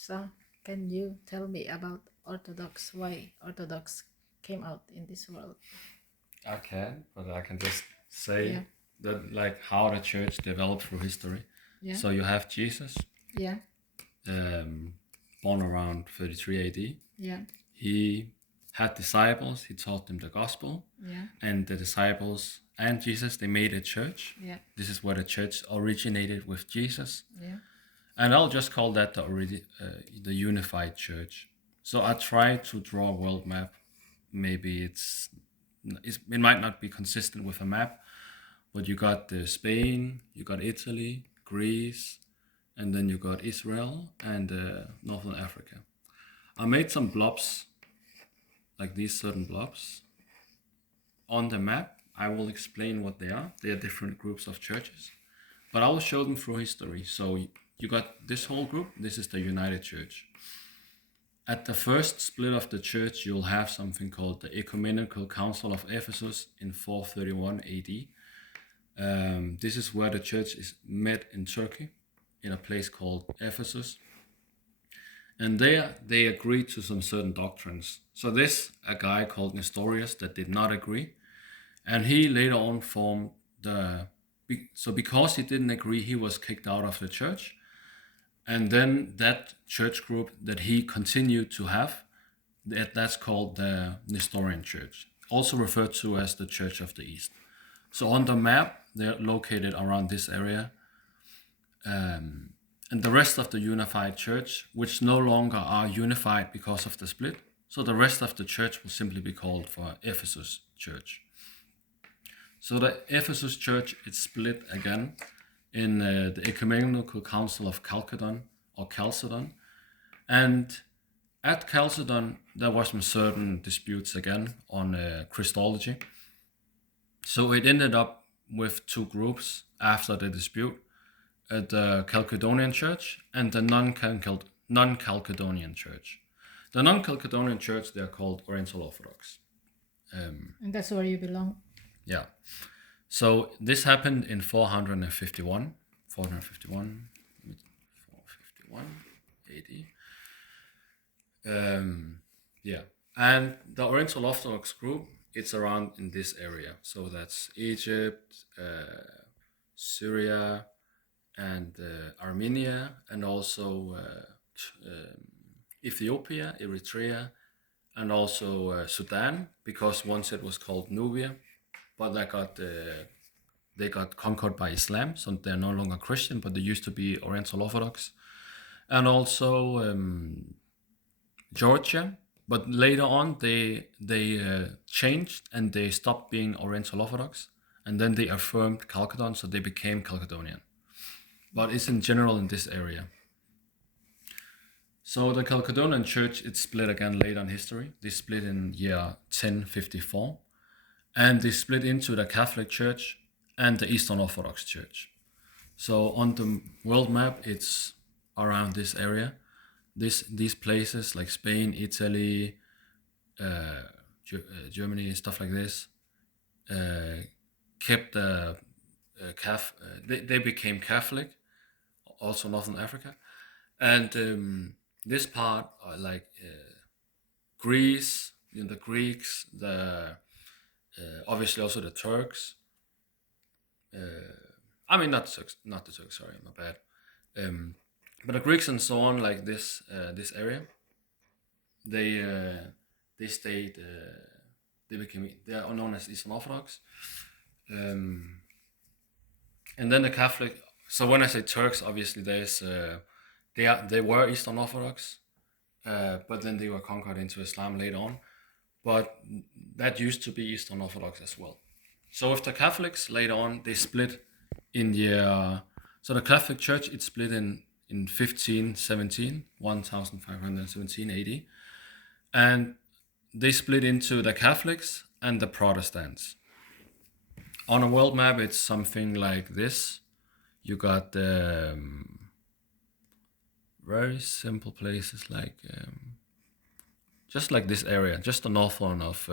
So, can you tell me about Orthodox, why Orthodox came out in this world? I can, but I can just say Yeah, that like how the church developed through history. yeah, So you have Jesus, yeah, um, born around 33 AD. yeah, He had disciples. He taught them the gospel, yeah, and the disciples and Jesus they made a church. yeah, This is where the church originated with Jesus, yeah, and I'll just call that the unified church. So I try to draw a world map. Maybe it might not be consistent with a map, but you got Spain, you got Italy, Greece, and then you got Israel and Northern Africa. I made some blobs, like these certain blobs, on the map. I will explain what they are. They are different groups of churches, but I will show them through history. So you got this whole group. This is the United Church. At the first split of the church, you'll have something called the Ecumenical Council of Ephesus in 431 AD. This is where the church is met in Turkey, in a place called Ephesus, and there they agreed to some certain doctrines. So this a guy called Nestorius that did not agree, and he later on formed so because he didn't agree, he was kicked out of the church, and then that church group that he continued to have, that's called the Nestorian Church, also referred to as the Church of the East. So on the map, they're located around this area. And the rest of the unified church, which no longer are unified because of the split. So the rest of the church will simply be called for Ephesus Church. So the Ephesus Church is split again in the Ecumenical Council of Chalcedon or Chalcedon. And at Chalcedon, there was some certain disputes again on Christology. So it ended up with two groups after the dispute, the Chalcedonian Church and the non-Chalcedonian Church. The non-Chalcedonian Church, they're called Oriental Orthodox. and that's where you belong. Yeah. So this happened in 451 AD. Yeah. And the Oriental Orthodox group, it's around in this area. So that's Egypt, Syria, and Armenia, and also Ethiopia, Eritrea, and also Sudan, because once it was called Nubia, but they got conquered by Islam, so they're no longer Christian, but they used to be Oriental Orthodox, and also Georgia. But later on, they changed and they stopped being Oriental Orthodox, and then they affirmed Chalcedon, so they became Chalcedonian. But it's in general in this area. So the Chalcedonian Church, it's split again later in history. They split in year 1054, and they split into the Catholic Church and the Eastern Orthodox Church. So on the world map, it's around this area. These places like Spain, Italy, Germany, stuff like this, kept they became Catholic, also Northern Africa, and this part like Greece, the Greeks, the obviously also the Turks. I mean, not the Turks. Sorry, my bad. But the Greeks and so on, like this area, they they stayed. They are known as Eastern Orthodox, and then the Catholic. So when I say Turks, obviously they were Eastern Orthodox, but then they were conquered into Islam later on. But that used to be Eastern Orthodox as well. So with the Catholics later on, they split in the so the Catholic Church it split in 1517, 1517 AD, and they split into the Catholics and the Protestants. On a world map, it's something like this. You got very simple places like just like this area, just the north one of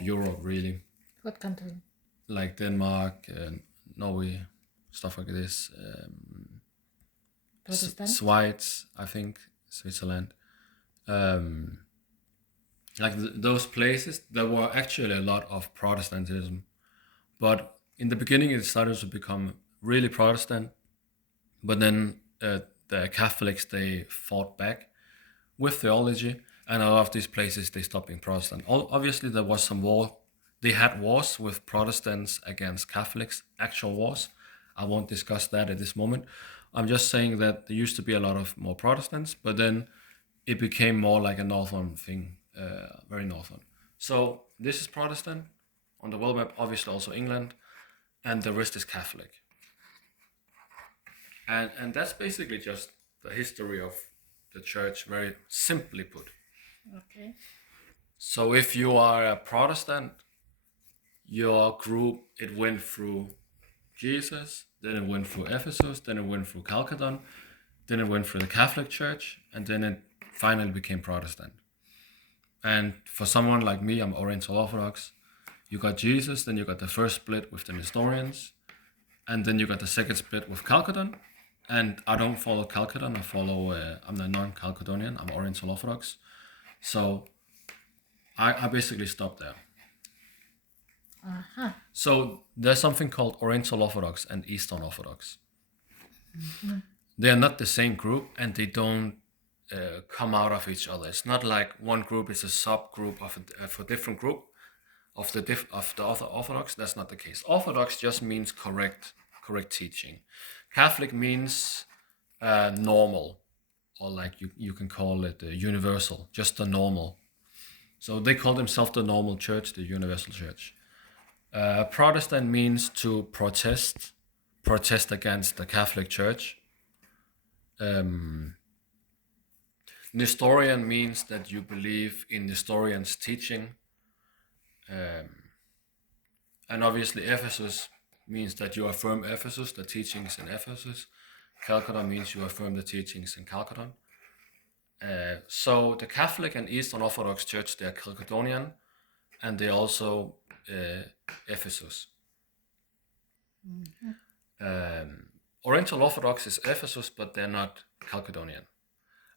Europe, really, What country? like Denmark, Norway, stuff like this. Protestant? Schweiz, I think, Switzerland. Like those places, there were actually a lot of Protestantism, but in the beginning it started to become really Protestant. But then the Catholics, they fought back with theology, and a lot of these places they stopped being Protestant. Obviously, there was some war. They had wars with Protestants against Catholics, actual wars. I won't discuss that at this moment. I'm just saying that there used to be a lot of more Protestants, but then it became more like a northern thing, very northern. So this is Protestant on the world map, obviously also England, and the rest is Catholic. And that's basically just the history of the church, very simply put. Okay. So if you are a Protestant, your group, it went through Jesus, then it went through Ephesus, then it went through Chalcedon, then it went through the Catholic Church, and then it finally became Protestant. And for someone like me, I'm Oriental Orthodox. You got Jesus, then you got the first split with the Nestorians, and then you got the second split with Chalcedon. And I don't follow Chalcedon. I'm the non-Chalcedonian. I'm Oriental Orthodox. So I basically stopped there. Uh-huh. So there's something called Oriental Orthodox and Eastern Orthodox. They are not the same group, and they don't come out of each other. It's not like one group is a subgroup of a different group of the other Orthodox. That's not the case. Orthodox just means correct teaching. Catholic means normal, or like you can call it universal, just the normal. So they call themselves the normal church, the universal church. Protestant means to protest against the Catholic Church. Nestorian means that you believe in Nestorian's teaching. And obviously Ephesus means that you affirm Ephesus, the teachings in Ephesus. Chalcedon means you affirm the teachings in Chalcedon. So the Catholic and Eastern Orthodox Church, they are Chalcedonian, and they also Ephesus. Oriental Orthodox is Ephesus, but they're not Chalcedonian.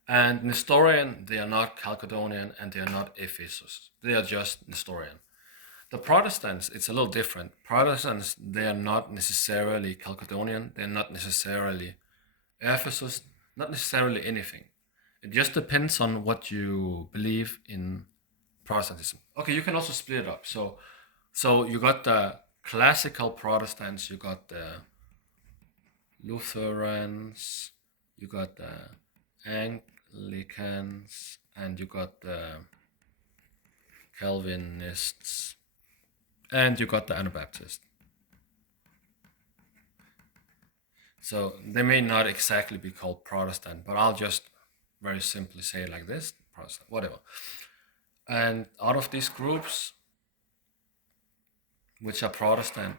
And Nestorian, they are not Chalcedonian, and they are not Ephesus. They are just Nestorian. The Protestants, it's a little different. Protestants, they are not necessarily Chalcedonian, they're not necessarily Ephesus, not necessarily anything. It just depends on what you believe in Protestantism. Okay, you can also split it up. So you got the classical Protestants, you got the Lutherans, you got the Anglicans, and you got the Calvinists, and you got the Anabaptists. So they may not exactly be called Protestant, but I'll just very simply say it like this, Protestant, whatever. And out of these groups, which are Protestant,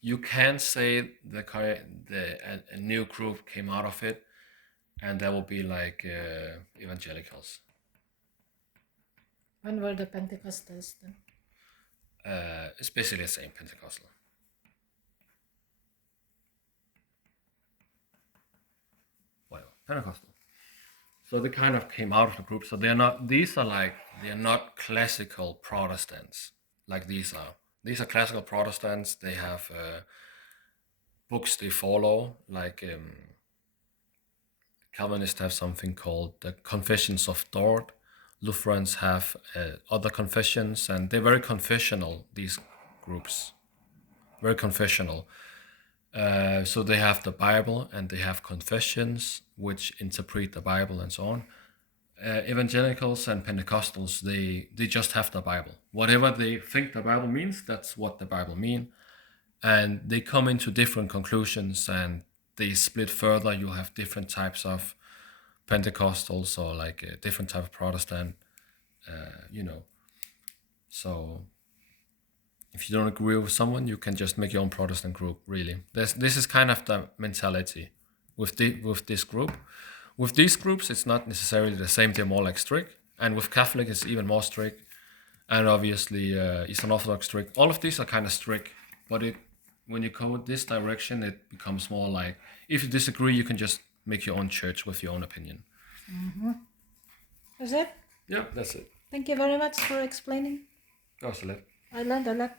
you can say a new group came out of it, and that will be like evangelicals. When were the Pentecostals then? It's basically the same, Pentecostal. Whatever, Pentecostal. So they kind of came out of the group. So they're not classical Protestants like these are. These are classical Protestants. They have books they follow, like Calvinists have something called the Confessions of Dort. Lutherans have other confessions, and they're very confessional, these groups. Very confessional. So they have the Bible, and they have confessions, which interpret the Bible and so on. Evangelicals and Pentecostals, they just have the Bible. Whatever they think the Bible means, that's what the Bible means. And they come into different conclusions, and they split further. You have different types of Pentecostals, or like a different type of Protestant, So if you don't agree with someone, you can just make your own Protestant group, really. This is kind of the mentality with this group. With these groups, it's not necessarily the same. They're more like strict. And with Catholic, it's even more strict. And obviously, Eastern Orthodox strict. All of these are kind of strict. But when you go this direction, it becomes more like, if you disagree, you can just make your own church with your own opinion. That's it. Yeah, that's it. Thank you very much for explaining. That was a lot. I learned a lot.